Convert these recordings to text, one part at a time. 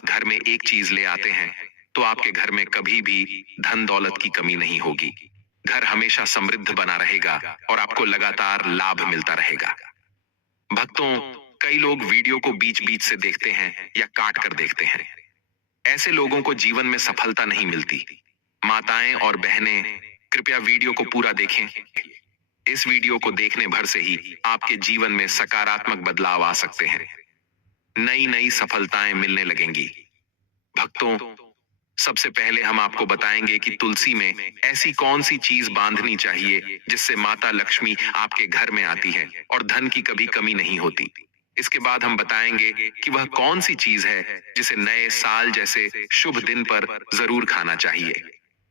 घर में एक चीज ले आते हैं तो आपके घर में कभी भी धन दौलत की कमी नहीं होगी। घर हमेशा समृद्ध बना रहेगा और आपको लगातार लाभ मिलता रहेगा। भक्तों, कई लोग वीडियो को बीच बीच से देखते हैं या काट कर देखते हैं। ऐसे लोगों को जीवन में सफलता नहीं मिलती। माताएं और बहनें, कृपया वीडियो को पूरा देखें। इस वीडियो को देखने भर से ही आपके जीवन में सकारात्मक बदलाव आ सकते हैं। नई नई सफलताएं मिलने लगेंगी। भक्तों, सबसे पहले हम आपको बताएंगे कि तुलसी में ऐसी कौन सी चीज बांधनी चाहिए जिससे माता लक्ष्मी आपके घर में आती है और धन की कभी कमी नहीं होती। इसके बाद हम बताएंगे कि वह कौन सी चीज है जिसे नए साल जैसे शुभ दिन पर जरूर खाना चाहिए।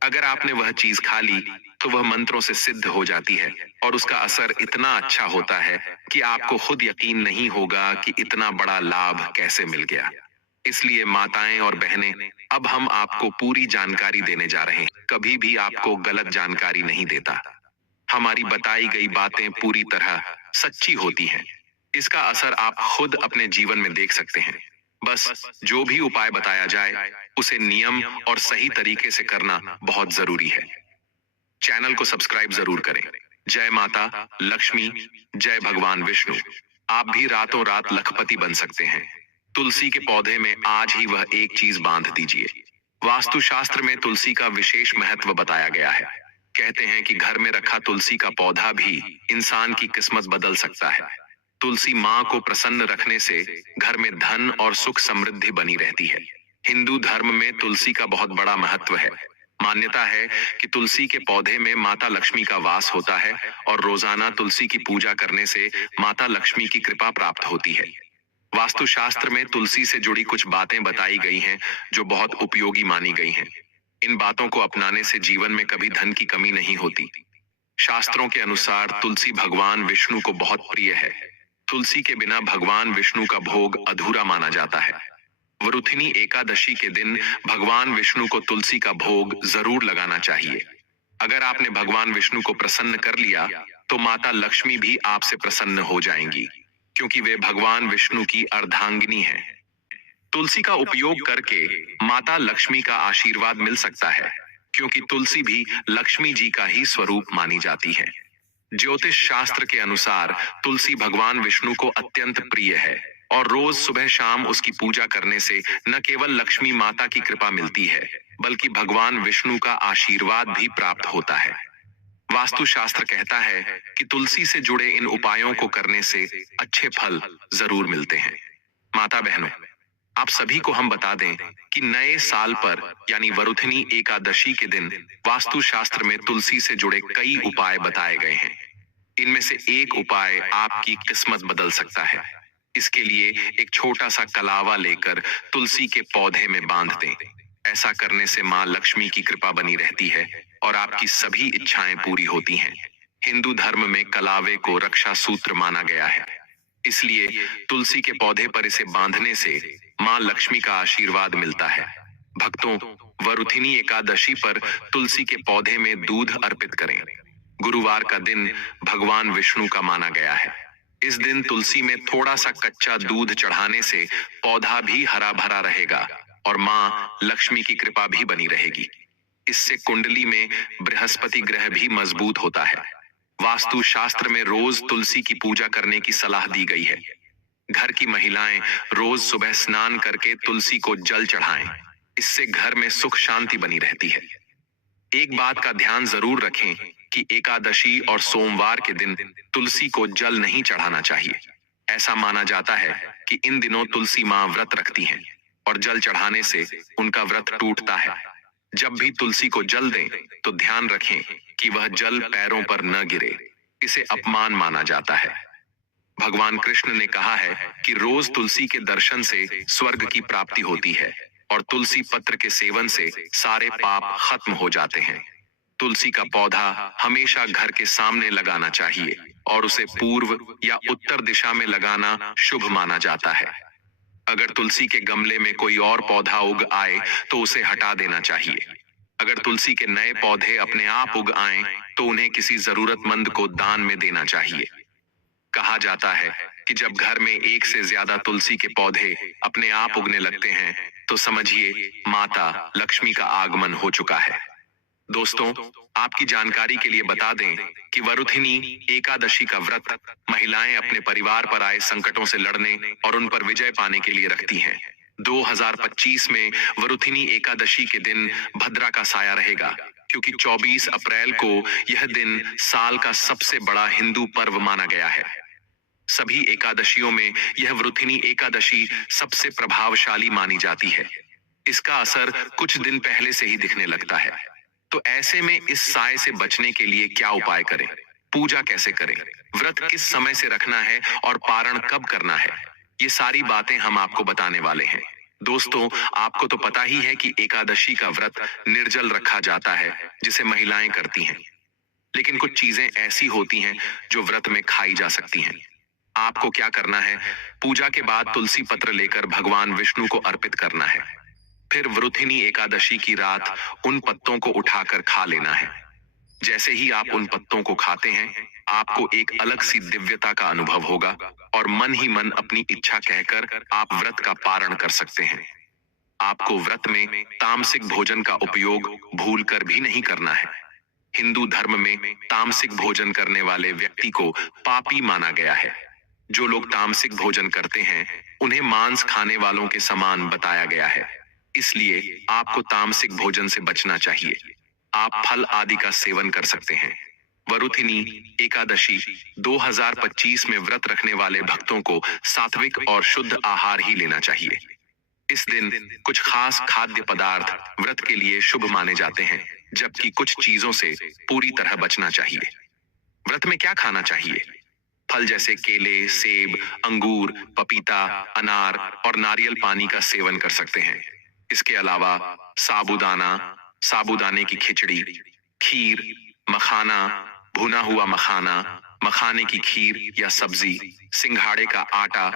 अगर आपने वह चीज खा ली तो वह मंत्रों से सिद्ध हो जाती है और उसका असर इतना अच्छा होता है कि आपको खुद यकीन नहीं होगा कि इतना बड़ा लाभ कैसे मिल गया। इसलिए माताएं और बहनें, अब हम आपको पूरी जानकारी देने जा रहे हैं। कभी भी आपको गलत जानकारी नहीं देता। हमारी बताई गई बातें पूरी तरह सच्ची होती हैं। इसका असर आप खुद अपने जीवन में देख सकते हैं। बस जो भी उपाय बताया जाए उसे नियम और सही तरीके से करना बहुत जरूरी है। चैनल को सब्सक्राइब जरूर करें। जय माता लक्ष्मी, जय भगवान विष्णु। आप भी रातों रात लखपति बन सकते हैं। तुलसी के पौधे में आज ही वह एक चीज बांध दीजिए। वास्तुशास्त्र में तुलसी का विशेष महत्व बताया गया है। कहते हैं कि घर में रखा तुलसी का पौधा भी इंसान की किस्मत बदल सकता है। तुलसी माँ को प्रसन्न रखने से घर में धन और सुख समृद्धि बनी रहती है। हिंदू धर्म में तुलसी का बहुत बड़ा महत्व है। मान्यता है कि तुलसी के पौधे में माता लक्ष्मी का वास होता है और रोजाना तुलसी की पूजा करने से माता लक्ष्मी की कृपा प्राप्त होती है। वास्तुशास्त्र में तुलसी से जुड़ी कुछ बातें बताई गई हैं जो बहुत उपयोगी मानी गई हैं। इन बातों को अपनाने से जीवन में कभी धन की कमी नहीं होती। शास्त्रों के अनुसार तुलसी भगवान विष्णु को बहुत प्रिय है। तुलसी के बिना भगवान विष्णु का भोग अधूरा माना जाता है। वरुथिनी एकादशी के दिन भगवान विष्णु को तुलसी का भोग जरूर लगाना चाहिए। अगर आपने भगवान विष्णु को प्रसन्न कर लिया तो माता लक्ष्मी भी आपसे प्रसन्न हो जाएंगी, क्योंकि वे भगवान विष्णु की अर्धांगिनी हैं। तुलसी का उपयोग करके माता लक्ष्मी का आशीर्वाद मिल सकता है, क्योंकि तुलसी भी लक्ष्मी जी का ही स्वरूप मानी जाती है। ज्योतिष शास्त्र के अनुसार तुलसी भगवान विष्णु को अत्यंत प्रिय है और रोज सुबह शाम उसकी पूजा करने से न केवल लक्ष्मी माता की कृपा मिलती है, बल्कि भगवान विष्णु का आशीर्वाद भी प्राप्त होता है। वास्तुशास्त्र कहता है कि तुलसी से जुड़े इन उपायों को करने से अच्छे फल जरूर मिलते हैं। माता बहनों, आप सभी को हम बता दें कि नए साल पर यानी वरुथिनी एकादशी के दिन वास्तुशास्त्र में तुलसी से जुड़े कई उपाय बताए गए हैं। इनमें से एक उपाय आपकी किस्मत बदल सकता है। इसके लिए एक छोटा सा कलावा लेकर तुलसी के पौधे में बांध दें। ऐसा करने से मां लक्ष्मी की कृपा बनी रहती है और आपकी सभी इच्छाएं पूरी होती हैं। हिंदू धर्म में कलावे को रक्षा सूत्र माना गया है, इसलिए तुलसी के पौधे पर इसे बांधने से मां लक्ष्मी का आशीर्वाद मिलता है। भक्तों, वरुथिनी एकादशी पर तुलसी के पौधे में दूध अर्पित करें। गुरुवार का दिन भगवान विष्णु का माना गया है। इस दिन तुलसी में थोड़ा सा कच्चा दूध चढ़ाने से पौधा भी हरा भरा रहेगा और मां लक्ष्मी की कृपा भी बनी रहेगी। इससे कुंडली में बृहस्पति ग्रह भी मजबूत होता है। वास्तु शास्त्र में रोज तुलसी की पूजा करने की सलाह दी गई है। घर की महिलाएं रोज सुबह स्नान करके तुलसी को जल चढ़ाएं। इससे घर में सुख शांति बनी रहती है। एक बात का ध्यान जरूर रखें कि एकादशी और सोमवार के दिन तुलसी को जल नहीं चढ़ाना चाहिए। ऐसा माना जाता है कि इन दिनों तुलसी मां व्रत रखती हैं और जल चढ़ाने से उनका व्रत टूटता है। जब भी तुलसी को जल दें तो ध्यान रखें कि वह जल पैरों पर न गिरे। इसे अपमान माना जाता है। भगवान कृष्ण ने कहा है कि रोज तुलसी के दर्शन से स्वर्ग की प्राप्ति होती है और तुलसी पत्र के सेवन से सारे पाप खत्म हो जाते हैं। तुलसी का पौधा हमेशा घर के सामने लगाना चाहिए और उसे पूर्व या उत्तर दिशा में लगाना शुभ माना जाता है। अगर तुलसी के गमले में कोई और पौधा उग आए तो उसे हटा देना चाहिए। अगर तुलसी के नए पौधे अपने आप उग आएं तो उन्हें किसी जरूरतमंद को दान में देना चाहिए। कहा जाता है कि जब घर में एक से ज्यादा तुलसी के पौधे अपने आप उगने लगते हैं तो समझिए माता लक्ष्मी का आगमन हो चुका है। दोस्तों, आपकी जानकारी के लिए बता दें कि वरुथिनी एकादशी का व्रत महिलाएं अपने परिवार पर आए संकटों से लड़ने और उन पर विजय पाने के लिए रखती हैं। 2025 में वरुथिनी एकादशी के दिन भद्रा का साया रहेगा, क्योंकि 24 अप्रैल को यह दिन साल का सबसे बड़ा हिंदू पर्व माना गया है। सभी एकादशियों में यह वरुथिनी एकादशी सबसे प्रभावशाली मानी जाती है। इसका असर कुछ दिन पहले से ही दिखने लगता है। तो ऐसे में इस साए से बचने के लिए क्या उपाय करें, पूजा कैसे करें, व्रत किस समय से रखना है और पारण कब करना है, ये सारी बातें हम आपको बताने वाले हैं। दोस्तों, आपको तो पता ही है कि एकादशी का व्रत निर्जल रखा जाता है, जिसे महिलाएं करती हैं। लेकिन कुछ चीजें ऐसी होती हैं जो व्रत में खाई जा सकती हैं। आपको क्या करना है, पूजा के बाद तुलसी पत्र लेकर भगवान विष्णु को अर्पित करना है। फिर वरुथिनी एकादशी की रात उन पत्तों को उठाकर खा लेना है। जैसे ही आप उन पत्तों को खाते हैं, आपको एक अलग सी दिव्यता का अनुभव होगा और मन ही मन अपनी इच्छा कहकर आप व्रत का पारण कर सकते हैं। आपको व्रत में तामसिक भोजन का उपयोग भूल कर भी नहीं करना है। हिंदू धर्म में तामसिक भोजन करने वाले व्यक्ति को पापी माना गया है। जो लोग तामसिक भोजन करते हैं, उन्हें मांस खाने वालों के समान बताया गया है। इसलिए आपको तामसिक भोजन से बचना चाहिए। आप फल आदि का सेवन कर सकते हैं। वरुथिनी एकादशी 2025 में व्रत रखने वाले भक्तों को सात्विक और शुद्ध आहार ही लेना चाहिए। इस दिन कुछ खास खाद्य पदार्थ व्रत के लिए शुभ माने जाते हैं, जबकि कुछ चीजों से पूरी तरह बचना चाहिए। व्रत में क्या खाना चाहिए? फल जैसे केले, सेब, अंगूर, पपीता, अनार और नारियल पानी का सेवन कर सकते हैं। इसके अलावा साबूदाना, साबूदाने की खिचड़ी, खीर, मखाना, भुना हुआ मखाना, मखाने की खीर या सब्जी, सिंघाड़े का आटा,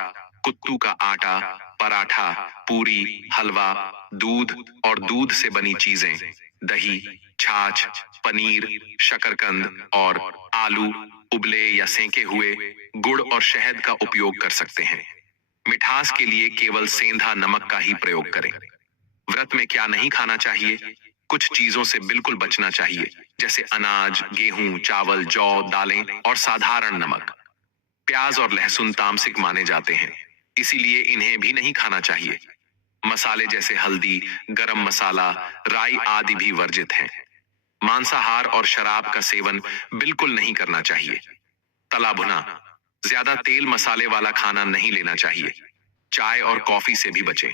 कुत्तू का आटा, पराठा, पूरी, हलवा, दूध और दूध से बनी चीजें, दही, छाछ, पनीर, शकरकंद और आलू, उबले या सेंके हुए, गुड़ और शहद का उपयोग कर सकते हैं। मिठास के लिए केवल सेंधा नमक का ही प्रयोग करें। व्रत में क्या नहीं खाना चाहिए? कुछ चीजों से बिल्कुल बचना चाहिए, जैसे अनाज, गेहूं, चावल, जौ, दालें और साधारण नमक। प्याज और लहसुन तामसिक माने जाते हैं, इसीलिए इन्हें भी नहीं खाना चाहिए। मसाले जैसे हल्दी, गरम मसाला, राई आदि भी वर्जित हैं। मांसाहार और शराब का सेवन बिल्कुल नहीं करना चाहिए। तला भुना, ज्यादा तेल मसाले वाला खाना नहीं लेना चाहिए। चाय और कॉफी से भी बचें।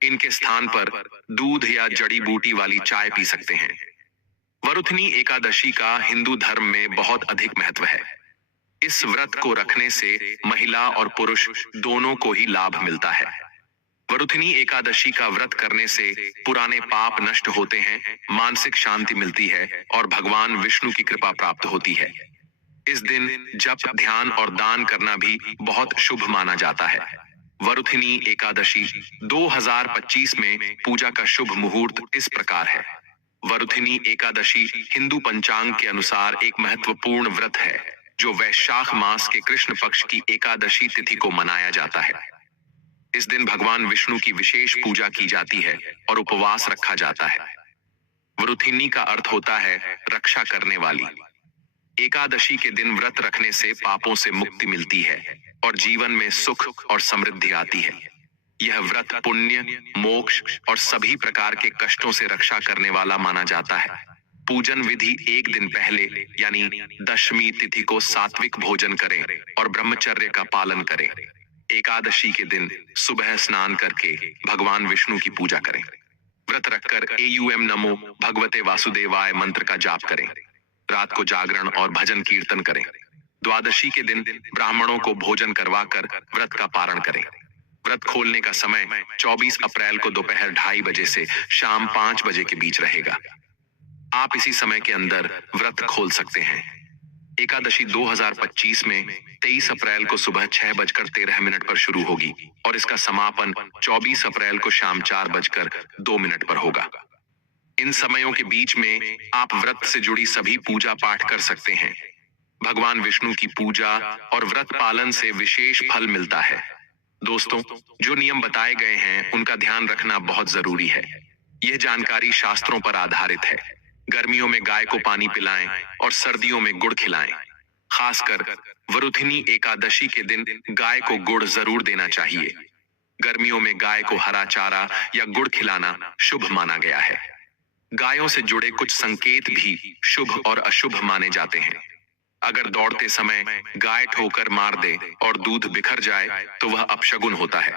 इनके स्थान पर दूध या जड़ी बूटी वाली चाय पी सकते हैं। वरुथिनी एकादशी का हिंदू धर्म में बहुत अधिक महत्व है। इस व्रत को रखने से महिला और पुरुष दोनों को ही लाभ मिलता है। वरुथिनी एकादशी का व्रत करने से पुराने पाप नष्ट होते हैं, मानसिक शांति मिलती है और भगवान विष्णु की कृपा प्राप्त होती है। इस दिन जप, ध्यान और दान करना भी बहुत शुभ माना जाता है। वरुथिनी एकादशी 2025 में पूजा का शुभ मुहूर्त इस प्रकार है। वरुथिनी एकादशी हिंदू पंचांग के अनुसार एक महत्वपूर्ण व्रत है, जो वैशाख मास के कृष्ण पक्ष की एकादशी तिथि को मनाया जाता है। इस दिन भगवान विष्णु की विशेष पूजा की जाती है और उपवास रखा जाता है। वरुथिनी का अर्थ होता है रक्षा करने वाली। एकादशी के दिन व्रत रखने से पापों से मुक्ति मिलती है और जीवन में सुख और समृद्धि आती है। यह व्रत पुण्य, मोक्ष और सभी प्रकार के कष्टों से रक्षा करने वाला माना जाता है। पूजन विधि: एक दिन पहले यानी दशमी तिथि को सात्विक भोजन करें और ब्रह्मचर्य का पालन करें। एकादशी के दिन सुबह स्नान करके भगवान विष्णु की पूजा करें। व्रत रखकर एयूएम नमो भगवते वासुदेवाय मंत्र का जाप करें। रात को जागरण और भजन कीर्तन करें। द्वादशी के दिन ब्राह्मणों को भोजन करवाकर व्रत का पारण करें। व्रत खोलने का समय 24 अप्रैल को दोपहर 2:30 बजे से शाम 5 बजे के बीच रहेगा। आप इसी समय के अंदर व्रत खोल सकते हैं। एकादशी 2025 में 23 अप्रैल को सुबह 6:13 पर शुरू होगी और इसका समापन 24 अप्रैल को शाम 4:02 पर होगा। इन समयों के बीच में आप व्रत से जुड़ी सभी पूजा पाठ कर सकते हैं। भगवान विष्णु की पूजा और व्रत पालन से विशेष फल मिलता है। दोस्तों, जो नियम बताए गए हैं उनका ध्यान रखना बहुत जरूरी है। यह जानकारी शास्त्रों पर आधारित है। गर्मियों में गाय को पानी पिलाएं और सर्दियों में गुड़ खिलाएं। खासकर वरुथिनी एकादशी के दिन गाय को गुड़ जरूर देना चाहिए। गर्मियों में गाय को हरा चारा या गुड़ खिलाना शुभ माना गया है। गायों से जुड़े कुछ संकेत भी शुभ और अशुभ माने जाते हैं। अगर दौड़ते समय गाय ठोकर मार दे और दूध बिखर जाए तो वह अपशगुन होता है।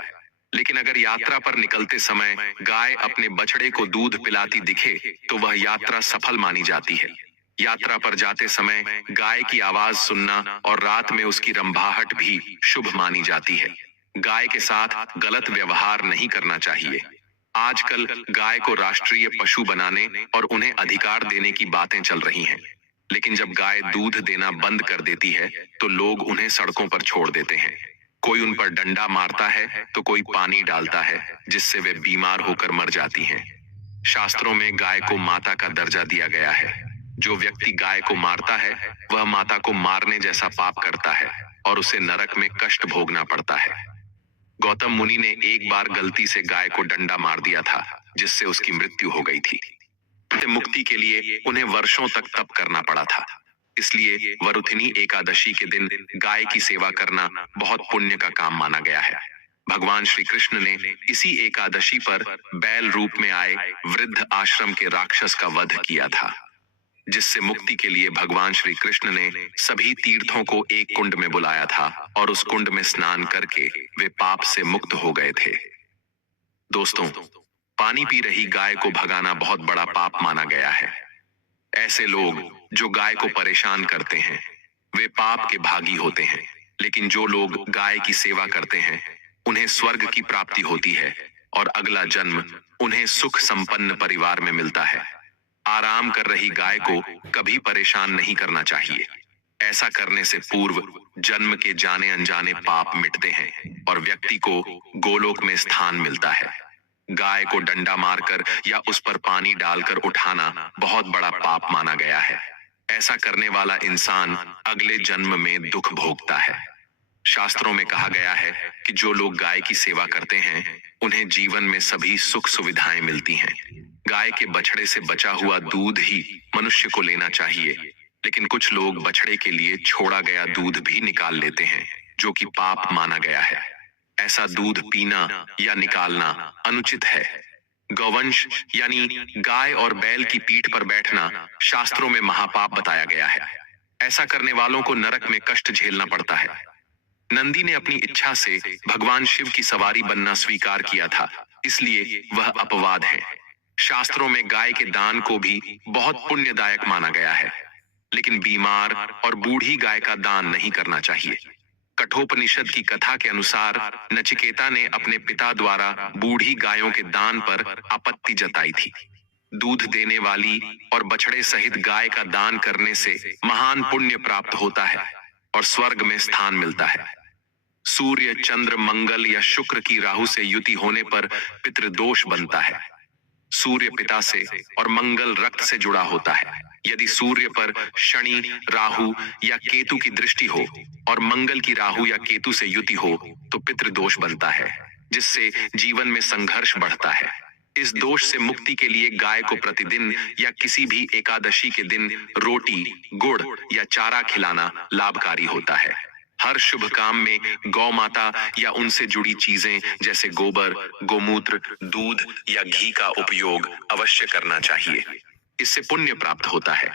लेकिन अगर यात्रा पर निकलते समय गाय अपने बछड़े को दूध पिलाती दिखे तो वह यात्रा सफल मानी जाती है। यात्रा पर जाते समय गाय की आवाज सुनना और रात में उसकी रंभाहट भी शुभ मानी जाती है। गाय के साथ गलत व्यवहार नहीं करना चाहिए। आजकल गाय को राष्ट्रीय पशु बनाने और उन्हें अधिकार देने की बातें चल रही हैं। लेकिन जब गाय दूध देना बंद कर देती है तो लोग उन्हें सड़कों पर छोड़ देते हैं। कोई उन पर डंडा मारता है तो कोई पानी डालता है, जिससे वे बीमार होकर मर जाती हैं। शास्त्रों में गाय को माता का दर्जा दिया गया है। जो व्यक्ति गाय को मारता है वह माता को मारने जैसा पाप करता है और उसे नरक में कष्ट भोगना पड़ता है। गौतम मुनि ने एक बार गलती से गाय को डंडा मार दिया था, जिससे उसकी मृत्यु हो गई थी। मुक्ति के लिए उन्हें वर्षों तक तप करना पड़ा था। इसलिए वरुथिनी एकादशी के दिन गाय की सेवा करना बहुत पुण्य का काम माना गया है। भगवान श्री कृष्ण ने इसी एकादशी पर बैल रूप में आए वृद्ध आश्रम के राक्षस का वध किया था, जिससे मुक्ति के लिए भगवान श्री कृष्ण ने सभी तीर्थों को एक कुंड में बुलाया था और उस कुंड में स्नान करके वे पाप से मुक्त हो गए थे। दोस्तों, पानी पी रही गाय को भगाना बहुत बड़ा पाप माना गया है। ऐसे लोग जो गाय को परेशान करते हैं वे पाप के भागी होते हैं। लेकिन जो लोग गाय की सेवा करते हैं उन्हें स्वर्ग की प्राप्ति होती है और अगला जन्म उन्हें सुख संपन्न परिवार में मिलता है। आराम कर रही गाय को कभी परेशान नहीं करना चाहिए। ऐसा करने से पूर्व जन्म के जाने अनजाने पाप मिटते हैं और व्यक्ति को गोलोक में स्थान मिलता है। गाय को डंडा मारकर या उस पर पानी डालकर उठाना बहुत बड़ा पाप माना गया है। ऐसा करने वाला इंसान अगले जन्म में दुख भोगता है। शास्त्रों में कहा गया है कि जो लोग गाय की सेवा करते हैं उन्हें जीवन में सभी सुख सुविधाएं मिलती हैं। गाय के बछड़े से बचा हुआ दूध ही मनुष्य को लेना चाहिए, लेकिन कुछ लोग बछड़े के लिए छोड़ा गया दूध भी निकाल लेते हैं, जो कि पाप माना गया है। ऐसा दूध पीना या निकालना अनुचित है। गौवंश यानी गाय और बैल की पीठ पर बैठना शास्त्रों में महापाप बताया गया है। ऐसा करने वालों को नरक में कष्ट झेलना पड़ता है। नंदी ने अपनी इच्छा से भगवान शिव की सवारी बनना स्वीकार किया था, इसलिए वह अपवाद है। शास्त्रों में गाय के दान को भी बहुत पुण्यदायक माना गया है, लेकिन बीमार और बूढ़ी गाय का दान नहीं करना चाहिए। कठोपनिषद की कथा के अनुसार नचिकेता ने अपने पिता द्वारा बूढ़ी गायों के दान पर आपत्ति जताई थी। दूध देने वाली और बछड़े सहित गाय का दान करने से महान पुण्य प्राप्त होता है और स्वर्ग में स्थान मिलता है। सूर्य, चंद्र, मंगल या शुक्र की राहु से युति होने पर पितृदोष बनता है। सूर्य पिता से और मंगल रक्त से जुड़ा होता है। यदि सूर्य पर शनि, राहु या केतु की दृष्टि हो और मंगल की राहु या केतु से युति हो तो पितृदोष बनता है, जिससे जीवन में संघर्ष बढ़ता है। इस दोष से मुक्ति के लिए गाय को प्रतिदिन या किसी भी एकादशी के दिन रोटी, गुड़ या चारा खिलाना लाभकारी होता है। हर शुभ काम में गौ माता या उनसे जुड़ी चीजें जैसे गोबर, गोमूत्र, दूध या घी का उपयोग अवश्य करना चाहिए। इससे पुण्य प्राप्त होता है।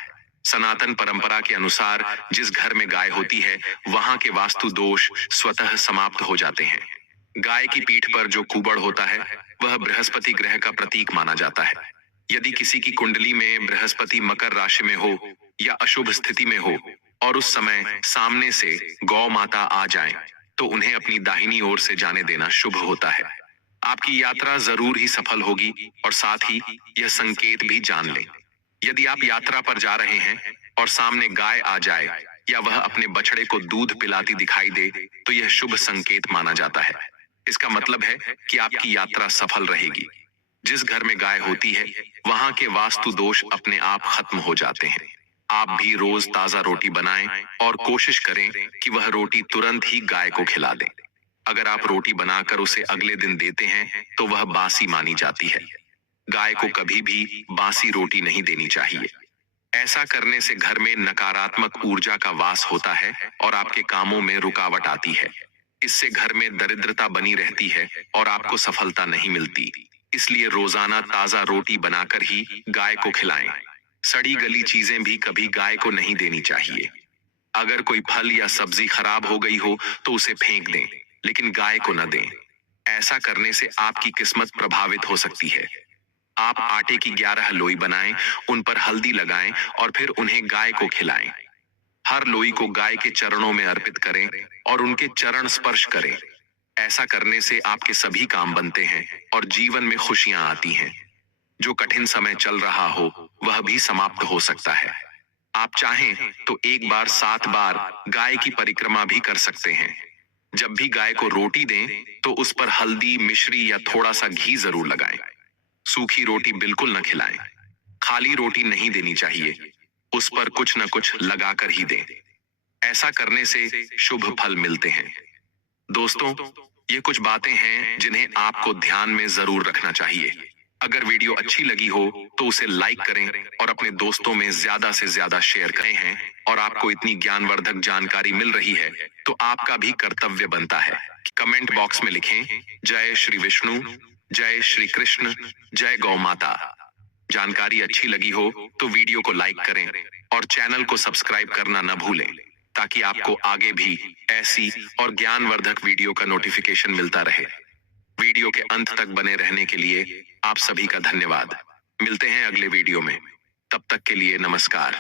सनातन परंपरा के अनुसार जिस घर में गाय होती है वहां के वास्तु दोष स्वतः समाप्त हो जाते हैं। गाय की पीठ पर जो कुबड़ होता है वह बृहस्पति ग्रह का प्रतीक माना जाता है। यदि किसी की कुंडली में बृहस्पति मकर राशि में हो या अशुभ स्थिति में हो और उस समय सामने से गौ माता आ जाएं, तो उन्हें अपनी दाहिनी ओर से जाने देना शुभ होता है। आपकी यात्रा जरूर ही सफल होगी और साथ ही यह संकेत भी जान लें। यदि आप यात्रा पर जा रहे हैं और सामने गाय आ जाए या वह अपने बछड़े को दूध पिलाती दिखाई दे तो यह शुभ संकेत माना जाता है। इसका मतलब है कि आपकी यात्रा सफल रहेगी। जिस घर में गाय होती है वहां के वास्तु दोष अपने आप खत्म हो जाते हैं। आप भी रोज ताजा रोटी बनाएं और कोशिश करें कि वह रोटी तुरंत ही गाय को खिला दें। अगर आप रोटी बनाकर उसे अगले दिन देते हैं तो वह बासी मानी जाती है। गाय को कभी भी बासी रोटी नहीं देनी चाहिए। ऐसा करने से घर में नकारात्मक ऊर्जा का वास होता है और आपके कामों में रुकावट आती है। इससे घर में दरिद्रता बनी रहती है और आपको सफलता नहीं मिलती। इसलिए रोजाना ताजा रोटी बनाकर ही गाय को खिलाएं। सड़ी गली चीजें भी कभी गाय को नहीं देनी चाहिए। अगर कोई फल या सब्जी खराब हो गई हो तो उसे फेंक दें, लेकिन गाय को न दें। ऐसा करने से आपकी किस्मत प्रभावित हो सकती है। आप आटे की 11 लोई बनाएं, उन पर हल्दी लगाएं और फिर उन्हें गाय को खिलाएं। हर लोई को गाय के चरणों में अर्पित करें और उनके चरण स्पर्श करें। ऐसा करने से आपके सभी काम बनते हैं और जीवन में खुशियां आती हैं। जो कठिन समय चल रहा हो वह भी समाप्त हो सकता है। आप चाहें तो एक बार 7 बार गाय की परिक्रमा भी कर सकते हैं। जब भी गाय को रोटी दें तो उस पर हल्दी, मिश्री या थोड़ा सा घी जरूर लगाएं। सूखी रोटी बिल्कुल न खिलाएं। खाली रोटी नहीं देनी चाहिए, उस पर कुछ न कुछ लगाकर ही दें। ऐसा करने से शुभ फल मिलते हैं। दोस्तों, ये कुछ बातें हैं जिन्हें आपको ध्यान में जरूर रखना चाहिए। अगर वीडियो अच्छी लगी हो तो उसे लाइक करें और अपने दोस्तों में ज्यादा से ज्यादा शेयर करें हैं। और आपको इतनी ज्ञानवर्धक जानकारी मिल रही है तो आपका भी कर्तव्य बनता है कि कमेंट बॉक्स में लिखें, जय श्री विष्णु, जय श्री कृष्ण, जय गौ माता। जानकारी अच्छी लगी हो तो वीडियो को लाइक करें और चैनल को सब्सक्राइब करना न भूलें, ताकि आपको आगे भी ऐसी और ज्ञानवर्धक वीडियो का नोटिफिकेशन मिलता रहे। वीडियो के अंत तक बने रहने के लिए आप सभी का धन्यवाद। मिलते हैं अगले वीडियो में। तब तक के लिए नमस्कार।